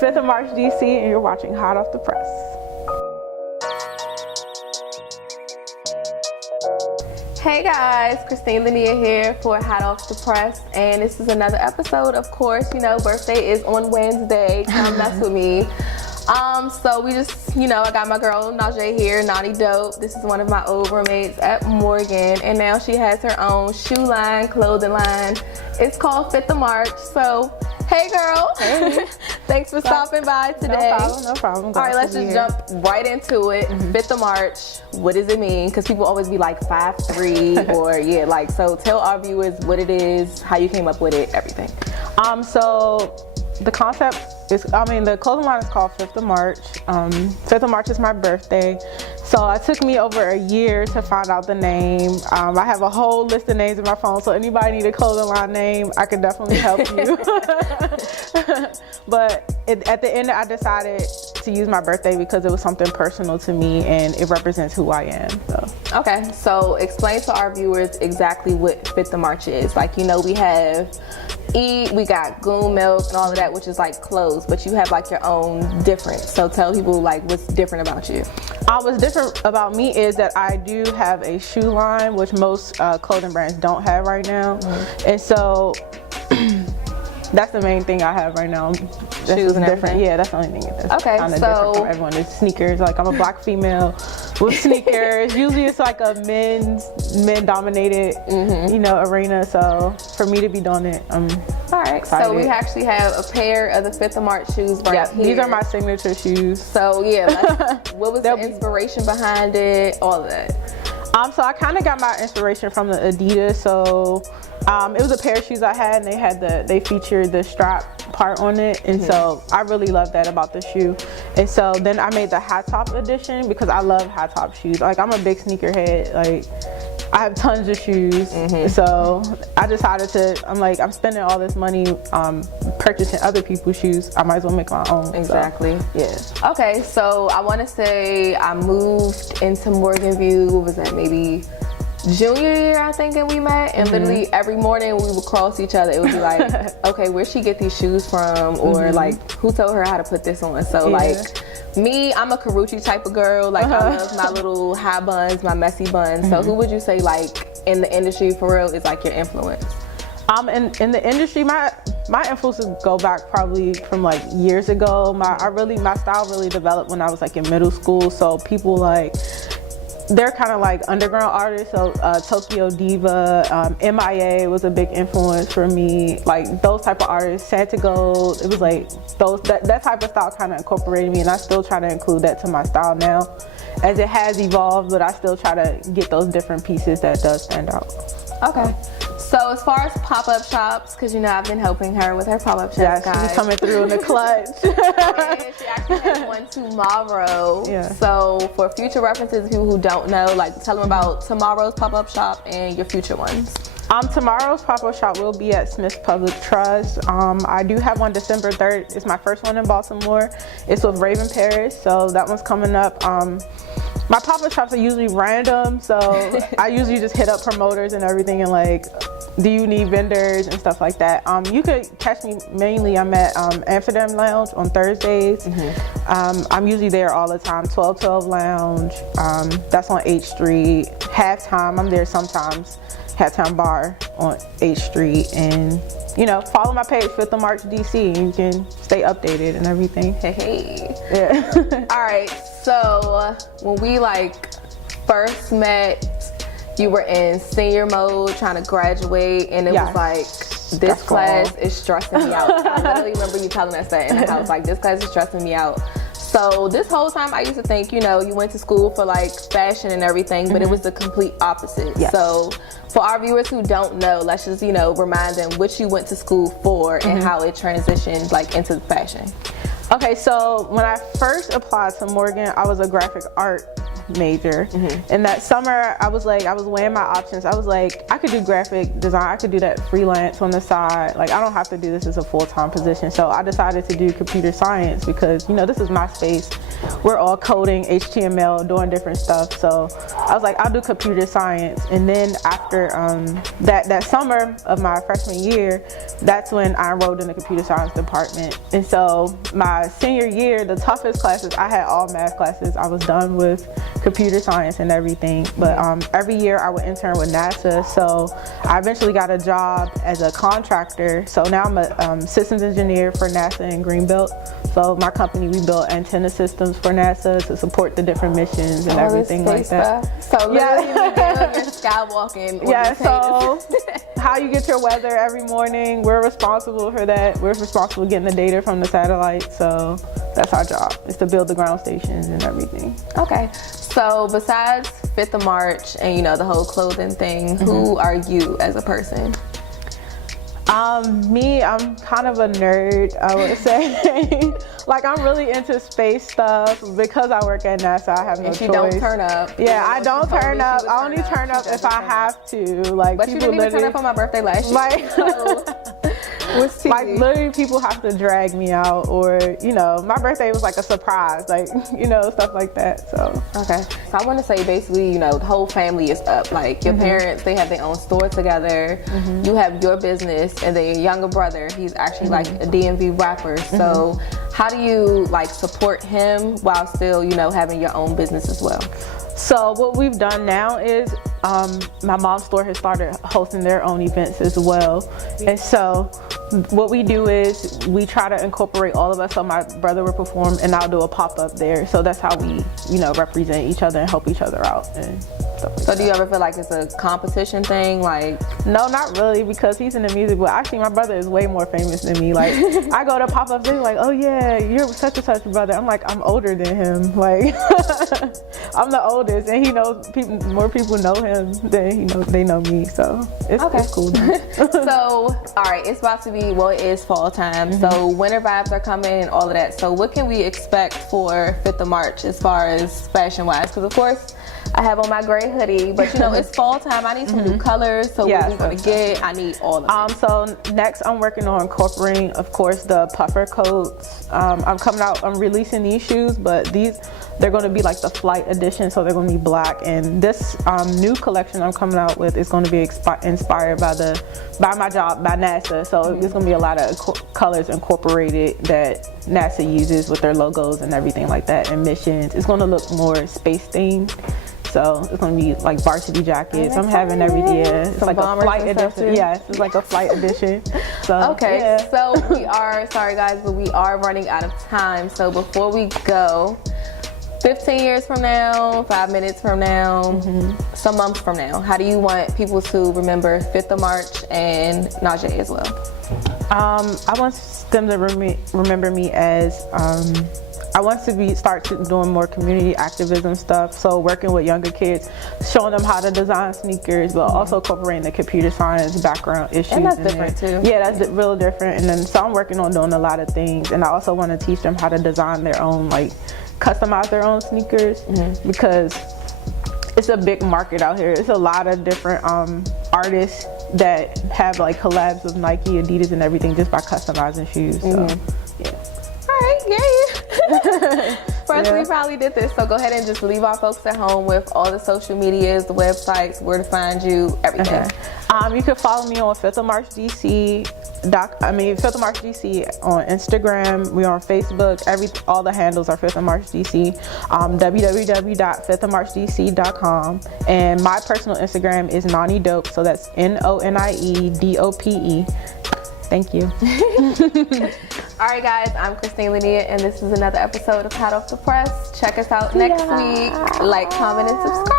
5th of March, DC, and you're watching Hot Off the Press. Hey guys, Christine Linnea here for Hot Off the Press, and this is another episode. Of course, you know, birthday is on Wednesday. Come mess with me. So we just, you know, I got my girl Najee here, Nani Dope. This is one of my old roommates at Morgan, and now she has her own shoe line, clothing line. It's called 5th of March. So, hey girl. Hey. Thanks for stopping by today. No problem. All right, let's just jump right into it. 5th of March, what does it mean? Because people always be like 5'3", or yeah, like, so tell our viewers what it is, how you came up with it, everything. So the concept is, the clothing line is called 5th of March. 5th of March is my birthday. So it took me over a year to find out the name. I have a whole list of names in my phone, so anybody need a clothing line name, I can definitely help you. But at the end, I decided to use my birthday because it was something personal to me and it represents who I am. So. Okay, so explain to our viewers exactly what 5th of March is. Like, you know, we have we got Goon Milk and all of that, which is like clothes, but you have like your own difference. So tell people like what's different about you. What's different about me is that I do have a shoe line, which most clothing brands don't have right now. And so that's the main thing I have right now. Shoes and different. Yeah, that's the only thing that's kind of different from everyone. Is sneakers. Like, I'm a black female with sneakers. Usually it's like a men dominated, you know, arena. So for me to be doing it, I'm all right. excited. So we actually have a pair of the 5th of March shoes right here. These are my signature shoes. So yeah, what was the inspiration behind it? All of that. So I kind of got my inspiration from the Adidas. So it was a pair of shoes I had, and they featured the strap part on it, and so I really love that about the shoe. And so then I made the high top edition because I love high top shoes. Like, I'm a big sneakerhead. Like, I have tons of shoes. So I decided I'm spending all this money purchasing other people's shoes. I might as well make my own. Exactly. So, yeah. Okay, so I want to say I moved into Morganview, what was that, maybe junior year, I think, and we met, and literally every morning we would cross each other. It would be like, okay, where'd she get these shoes from? Or like, who told her how to put this on? So like, me, I'm a Karuchi type of girl. Like, I love my little high buns, my messy buns. So who would you say, like, in the industry for real is like your influence? In the industry, my influences go back probably from like years ago. My style really developed when I was like in middle school. So people like, they're kind of like underground artists. So Tokyo Diva, MIA was a big influence for me. Like, those type of artists, Santa Gold, it was like that type of style kind of incorporated me, and I still try to include that to my style now as it has evolved, but I still try to get those different pieces that does stand out. Okay. So as far as pop-up shops, because you know I've been helping her with her pop-up shops, guys. She's coming through in the clutch. And she actually has one tomorrow. Yeah. So for future references, people who don't know, like, tell them about tomorrow's pop-up shop and your future ones. Tomorrow's pop-up shop will be at Smith's Public Trust. I do have one December 3rd. It's my first one in Baltimore. It's with Raven Paris, so that one's coming up. My pop-up shops are usually random, so I usually just hit up promoters and everything and like, do you need vendors and stuff like that. You could catch me mainly, I'm at Amsterdam Lounge on Thursdays. I'm usually there all the time, 1212 Lounge. That's on H Street. Halftime, I'm there sometimes. Halftime Bar on H Street. And you know, follow my page, 5th of March DC, and you can stay updated and everything. Hey. Yeah. All right, so when we like first met, you were in senior mode, trying to graduate, and it was like, this class is stressing me out. I literally remember you telling us that in the house, like, this class is stressing me out. So this whole time I used to think, you know, you went to school for like fashion and everything, but it was the complete opposite. So for our viewers who don't know, let's just, you know, remind them what you went to school for and how it transitioned like into fashion. Okay, so when I first applied to Morgan, I was a graphic art major. And that summer, I was weighing my options. I was like, I could do graphic design. I could do that freelance on the side. Like, I don't have to do this as a full-time position. So I decided to do computer science because, you know, this is my space. We're all coding, HTML, doing different stuff. So I was like, I'll do computer science. And then after that summer of my freshman year, that's when I enrolled in the computer science department. And so my senior year, the toughest classes, I had all math classes. I was done with computer science and everything. But every year I would intern with NASA. So I eventually got a job as a contractor. So now I'm a systems engineer for NASA in Greenbelt. So my company, we built antenna systems for NASA to support the different missions and everything like that. So literally you're skywalking. Yeah, so how you get your weather every morning, we're responsible for that. We're responsible for getting the data from the satellite. So that's our job, is to build the ground stations and everything. Okay. So besides 5th of March and, you know, the whole clothing thing, who are you as a person? Me, I'm kind of a nerd, I would say. Like, I'm really into space stuff. Because I work at NASA, I have no choice. You don't turn up. Yeah, I don't turn up. I only turn up if I have to. Like, but you didn't even turn up on my birthday last year. Like, so, like, literally people have to drag me out, or, you know, my birthday was like a surprise, like, you know, stuff like that. So okay, so I want to say basically, you know, the whole family is up. Like, your parents, they have their own store together. You have your business, and then your younger brother, he's actually like a DMV rapper. So how do you like support him while still, you know, having your own business as well? So what we've done now is my mom's store has started hosting their own events as well. And so what we do is we try to incorporate all of us. So my brother will perform and I'll do a pop-up there. So that's how we, you know, represent each other and help each other out and stuff like So do you ever feel like it's a competition thing? Like, no, not really, because he's in the music, but actually my brother is way more famous than me. Like, I go to pop-ups, they're like, oh yeah, you're such and such brother. I'm like, I'm older than him. Like, I'm the oldest, and he knows more people know him than they know me. So it's cool. So, all right, it's about to be, well, it is fall time. So winter vibes are coming and all of that. So what can we expect for 5th of March as far as fashion-wise? Because of course, I have on my gray hoodie, but you know, it's fall time. I need some new colors. So what we're gonna get, I need all of it. So next I'm working on incorporating, of course, the puffer coats. I'm releasing these shoes, but they're gonna be like the flight edition, so they're gonna be black. And this new collection I'm coming out with is gonna be inspired by my job, by NASA. So there's gonna be a lot of colors incorporated that NASA uses with their logos and everything like that, and missions. It's gonna look more space themed. So it's gonna be like varsity jackets. I'm having everything. Yeah, it's like a flight edition. Yes, it's like a flight edition. So okay, so we are sorry guys, but we are running out of time. So before we go, 15 years from now, 5 minutes from now, some months from now, how do you want people to remember 5th of March and Najee as well? I want them to remember me as I want to start doing more community activism stuff. So working with younger kids, showing them how to design sneakers, but also incorporating the computer science background issues. And that's different too. Yeah, that's real different. And then so I'm working on doing a lot of things, and I also want to teach them how to design their own, like customize their own sneakers, because it's a big market out here. It's a lot of different artists that have like collabs with Nike, Adidas, and everything just by customizing shoes. So yeah. All right, yay! First, we probably did this, so go ahead and just leave our folks at home with all the social medias, the websites, where to find you, everything. You can follow me on 5th of March DC. 5th of March DC on Instagram. We're on Facebook. All the handles are 5th of March DC. www.5thofmarchdc.com. And my personal Instagram is Noni Dope. So that's NONIEDOPE. Thank you. All right, guys, I'm Christine Linnea, and this is another episode of Hot Off the Press. Check us out next week. Like, comment, and subscribe.